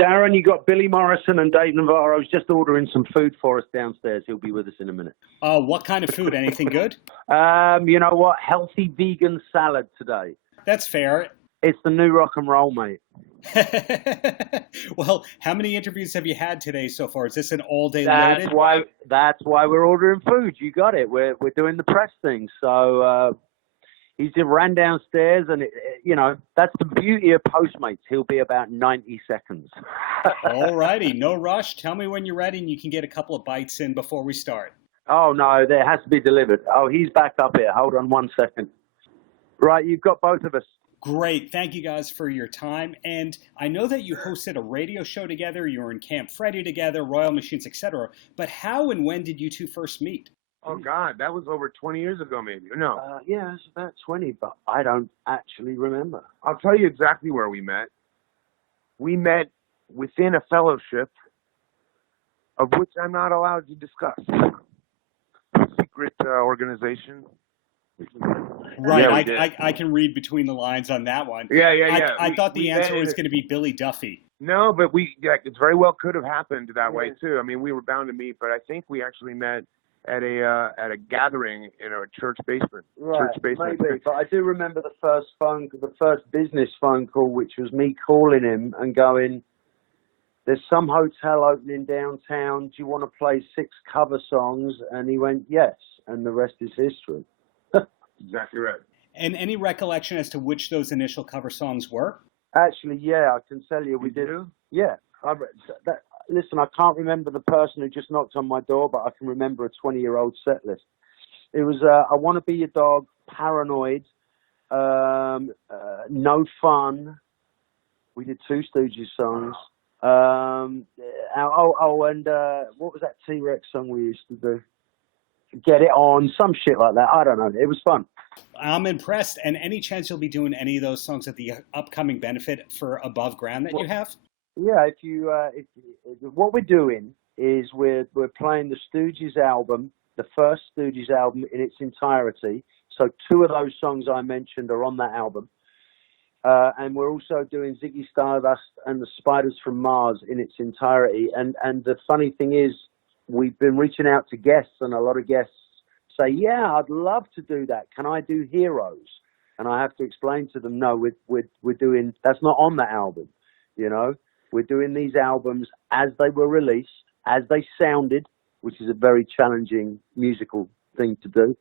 Darren, you got Billy Morrison and Dave Navarro's just ordering some food for us downstairs. He'll be with us in a minute. What kind of food? Anything good? You know what? Healthy vegan salad today. That's fair. It's the new rock and roll, mate. Well, how many interviews have you had today so far? Is this an all-day That's loaded? That's why we're ordering food. You got it. We're doing the press thing. So he just ran downstairs, and that's the beauty of Postmates. He'll be about 90 seconds. All righty, no rush. Tell me when you're ready, and you can get a couple of bites in before we start. Oh no, there has to be delivered. Oh, he's back up here. Hold on 1 second. Right, you've got both of us. Great. Thank you guys for your time. And I know that you hosted a radio show together. You were in Camp Freddy together, Royal Machines, etc. But how and when did you two first meet? Oh, God, that was over 20 years ago, maybe. No. Yeah, it's about 20, but I don't actually remember. I'll tell you exactly where we met. We met within a fellowship of which I'm not allowed to discuss. A secret organization. Right, yeah, I can read between the lines on that one. Yeah. I thought the answer was going to be Billy Duffy. No, but it very well could have happened that way too. I mean, we were bound to meet, but I think we actually met at a gathering in a church basement. Right, church basement. Maybe. But I do remember the first business phone call, which was me calling him and going, "There's some hotel opening downtown. Do you want to play 6 cover songs?" And he went, "Yes," and the rest is history. Exactly right. And any recollection as to which those initial cover songs were? Actually, yeah, I can tell you we did. Yeah. Listen, I can't remember the person who just knocked on my door, but I can remember a 20-year-old set list. It was I Want to Be Your Dog, Paranoid, No Fun. We did 2 Stooges songs. And what was that T-Rex song we used to do? Get It On, some shit like that. I don't know. It was fun. I'm impressed. And any chance you'll be doing any of those songs at the upcoming benefit for Above Ground that you have? Yeah, if what we're doing is we're playing the Stooges album, the first Stooges album in its entirety. So 2 of those songs I mentioned are on that album. And we're also doing Ziggy Stardust and the Spiders from Mars in its entirety. And the funny thing is, we've been reaching out to guests, and a lot of guests say, "Yeah, I'd love to do that. Can I do Heroes?" And I have to explain to them, no, we're doing, that's not on the album. We're doing these albums as they were released, as they sounded, which is a very challenging musical thing to do.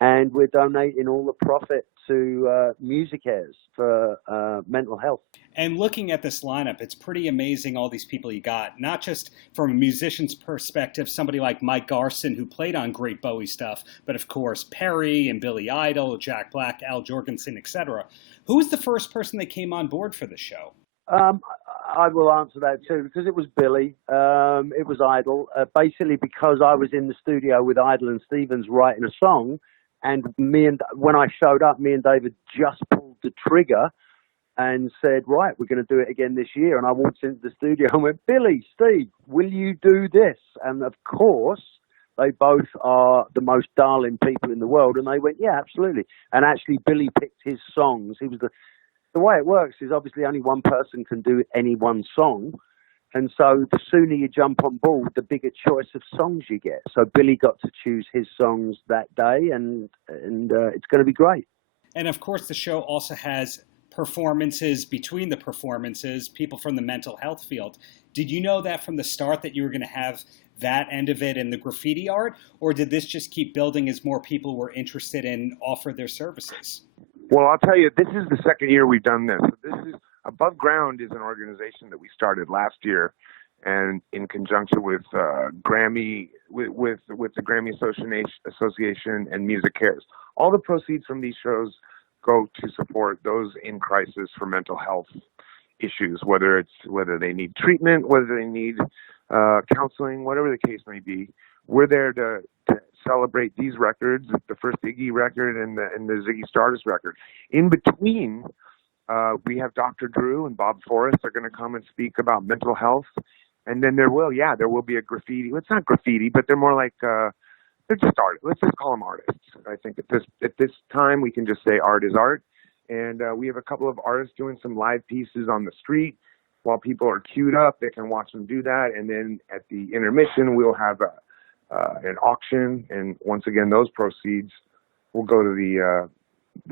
And we're donating all the profit to MusiCares for mental health. And looking at this lineup, it's pretty amazing, all these people you got. Not just from a musician's perspective, somebody like Mike Garson, who played on great Bowie stuff, but of course Perry and Billy Idol, Jack Black, Al Jorgensen, etc. Who was the first person that came on board for the show? I will answer that too, because it was Billy. It was Idol. Basically, because I was in the studio with Idol and Stevens writing a song. And when I showed up, me and David just pulled the trigger and said, right, we're going to do it again this year. And I walked into the studio and went, "Billy, Steve, will you do this?" And of course, they both are the most darling people in the world. And they went, "Yeah, absolutely." And actually, Billy picked his songs. He was the way it works is obviously only one person can do any one song. And so the sooner you jump on board, the bigger choice of songs you get. So Billy got to choose his songs that day, and it's going to be great. And of course, the show also has performances between the performances, people from the mental health field. Did you know that from the start that you were going to have that end of it and the graffiti art, or did this just keep building as more people were interested in offer their services? Well, I'll tell you, this is the second year we've done this. Above Ground is an organization that we started last year, and in conjunction with Grammy, with the Grammy Association and MusiCares. All the proceeds from these shows go to support those in crisis for mental health issues, whether they need treatment, whether they need counseling, whatever the case may be. We're there to celebrate these records, the first Iggy record and the Ziggy Stardust record. In between, we have Dr. Drew and Bob Forrest are going to come and speak about mental health. And then there will be a graffiti. Well, it's not graffiti, but they're more like, they're just artists. Let's just call them artists. I think at this time, we can just say art is art. And we have a couple of artists doing some live pieces on the street. while people are queued up, they can watch them do that. And then at the intermission, we'll have an auction. And once again, those proceeds will go to the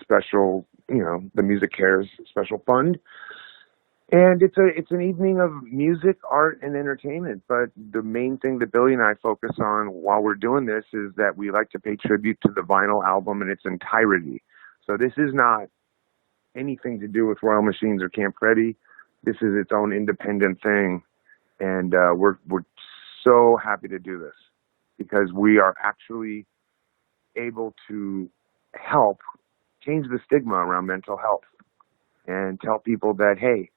special, the Music Cares special fund. And it's an evening of music, art, and entertainment. But the main thing that Billy and I focus on while we're doing this is that we like to pay tribute to the vinyl album in its entirety. So this is not anything to do with Royal Machines or Camp Freddy. This is its own independent thing. And we're so happy to do this because we are actually able to help change the stigma around mental health and tell people that, hey,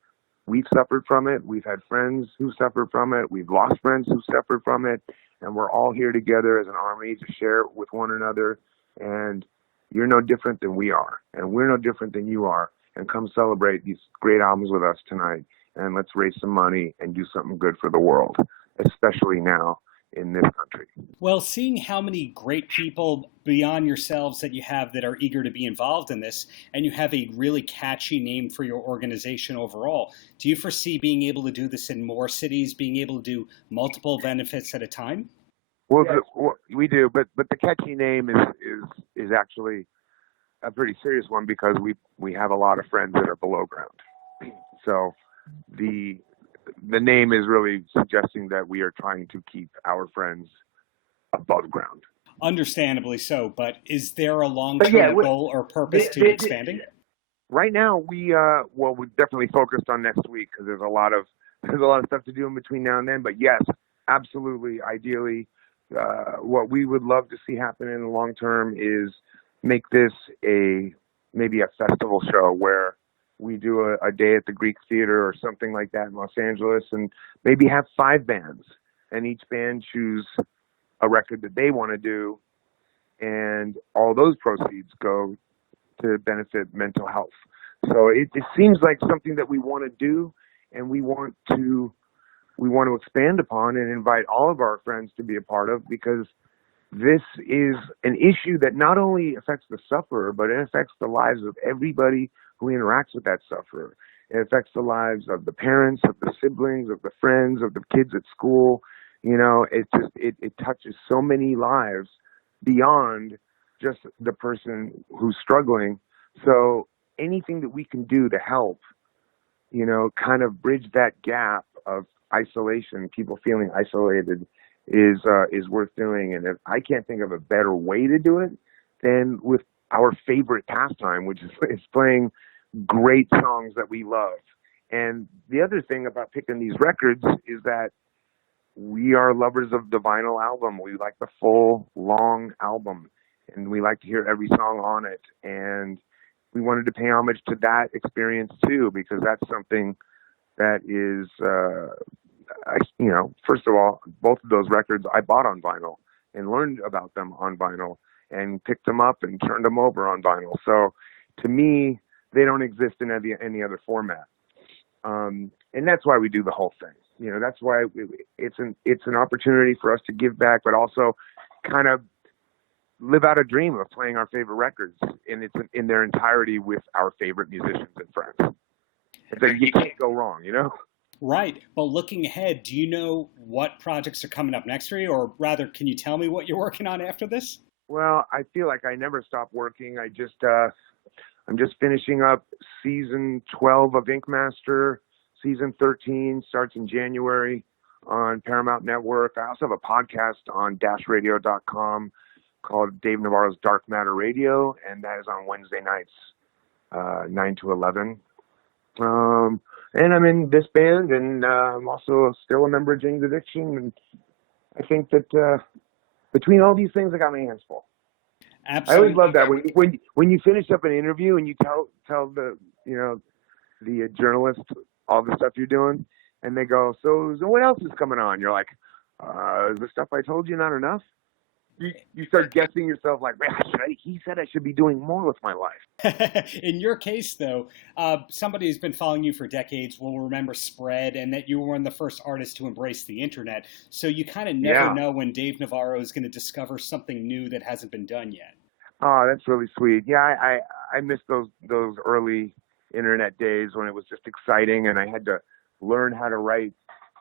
we've suffered from it. We've had friends who suffered from it. We've lost friends who suffered from it. And we're all here together as an army to share it with one another. And you're no different than we are. And we're no different than you are. And come celebrate these great albums with us tonight. And let's raise some money and do something good for the world, especially now in this country. Well, seeing how many great people beyond yourselves that you have that are eager to be involved in this, and you have a really catchy name for your organization overall, do you foresee being able to do this in more cities, being able to do multiple benefits at a time? Well, we do, but the catchy name is actually a pretty serious one because we have a lot of friends that are below ground. So the name is really suggesting that we are trying to keep our friends above ground. Understandably so, but is there a long-term goal or purpose to expanding? Right now, we're definitely focused on next week because there's a lot of stuff to do in between now and then. But yes, absolutely, ideally, what we would love to see happen in the long term is make this maybe a festival show where we do a day at the Greek Theater or something like that in Los Angeles, and maybe have 5 bands, and each band choose a record that they want to do, and all those proceeds go to benefit mental health. So it seems like something that we want to do, and we want to expand upon and invite all of our friends to be a part of, because this is an issue that not only affects the sufferer, but it affects the lives of everybody who interacts with that sufferer. It affects the lives of the parents, of the siblings, of the friends, of the kids at school. It touches so many lives beyond just the person who's struggling. So anything that we can do to help, kind of bridge that gap of isolation, people feeling isolated, is worth doing. And I can't think of a better way to do it than with our favorite pastime, which is playing great songs that we love. And the other thing about picking these records is that we are lovers of the vinyl album. We like the full, long album, and we like to hear every song on it. And we wanted to pay homage to that experience too, because that's something that is, first of all, both of those records I bought on vinyl and learned about them on vinyl and picked them up and turned them over on vinyl. So to me, they don't exist in any other format. And that's why we do the whole thing. That's why it's an opportunity for us to give back, but also kind of live out a dream of playing our favorite records in their entirety with our favorite musicians and friends. So you can't go wrong, Right. Well, looking ahead, do you know what projects are coming up next for you? Or rather, can you tell me what you're working on after this? Well, I feel like I never stop working. I'm just finishing up season 12 of Ink Master. Season 13 starts in January on Paramount Network. I also have a podcast on dashradio.com called Dave Navarro's Dark Matter Radio, and that is on Wednesday nights, 9 to 11. And I'm in this band, and I'm also still a member of Jane's Addiction. And I think that between all these things, I got my hands full. Absolutely. I always love that when you finish up an interview and you tell the the journalist all the stuff you're doing, and they go, so what else is coming on? You're like, is the stuff I told you not enough? You start guessing yourself like, man, he said I should be doing more with my life. In your case, though, somebody who's been following you for decades will remember Spread and that you were one of the first artists to embrace the internet. So you kind of never know when Dave Navarro is going to discover something new that hasn't been done yet. Oh, that's really sweet. Yeah, I miss those early internet days when it was just exciting and I had to learn how to write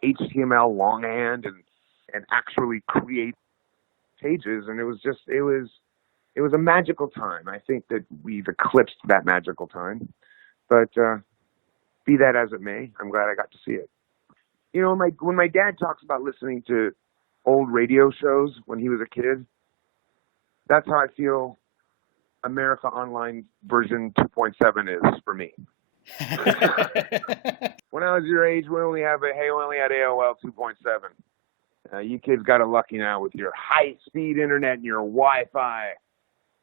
HTML longhand and actually create pages. And it was a magical time. I think that we've eclipsed that magical time. But be that as it may, I'm glad I got to see it. You know, when my dad talks about listening to old radio shows when he was a kid, that's how I feel America Online version 2.7 is for me. When I was your age, we only had AOL 2.7. You kids got it lucky now with your high-speed internet and your Wi-Fi.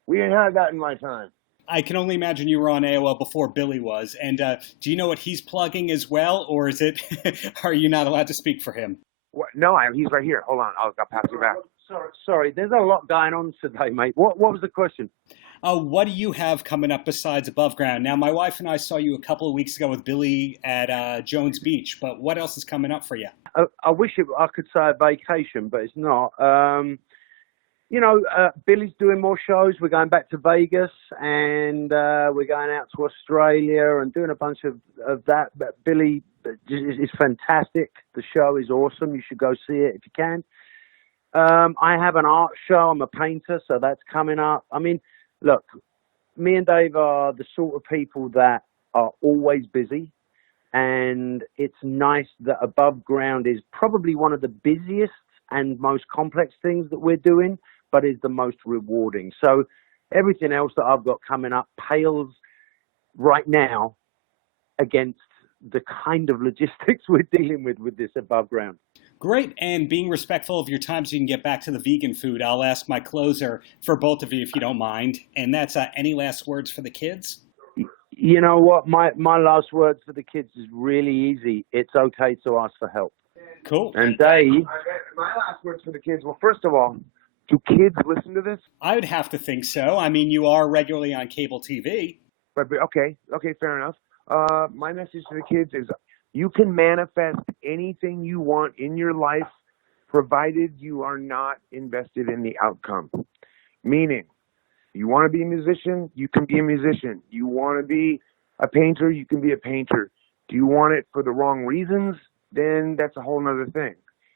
We didn't have that in my time. I can only imagine you were on AOL before Billy was. And do you know what he's plugging as well, or is it? Are you not allowed to speak for him? What? No, he's right here. Hold on, I'll pass you back. Sorry. There's a lot going on today, mate. What was the question? What do you have coming up besides Above Ground? Now, my wife and I saw you a couple of weeks ago with Billy at Jones Beach, but what else is coming up for you? I wish I could say a vacation, but it's not. Billy's doing more shows. We're going back to Vegas, and we're going out to Australia and doing a bunch of that. But Billy is fantastic. The show is awesome. You should go see it if you can. I have an art show. I'm a painter, so that's coming up. I mean, look, me and Dave are the sort of people that are always busy, and it's nice that Above Ground is probably one of the busiest and most complex things that we're doing, but is the most rewarding. So everything else that I've got coming up pales right now against the kind of logistics we're dealing with this Above Ground. Great. And being respectful of your time so you can get back to the vegan food, I'll ask my closer for both of you, if you don't mind. And that's any last words for the kids? You know what? My last words for the kids is really easy. It's okay to ask for help. Cool. And Dave? My last words for the kids. Well, first of all, do kids listen to this? I would have to think so. I mean, you are regularly on cable TV. But okay, fair enough. My message to the kids is you can manifest anything you want in your life, provided you are not invested in the outcome. Meaning, you want to be a musician, you can be a musician. You want to be a painter, you can be a painter. Do you want it for the wrong reasons? Then that's a whole nother thing.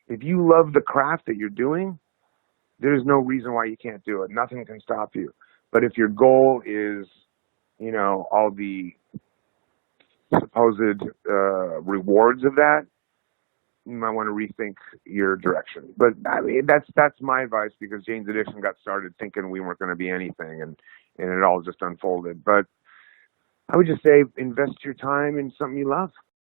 If you love the craft that you're doing, there's no reason why you can't do it. Nothing can stop you. But if your goal is, all the supposed rewards of that, you might want to rethink your direction. But I mean, that's my advice, because Jane's Addiction got started thinking we weren't going to be anything, and it all just unfolded. But I would just say invest your time in something you love.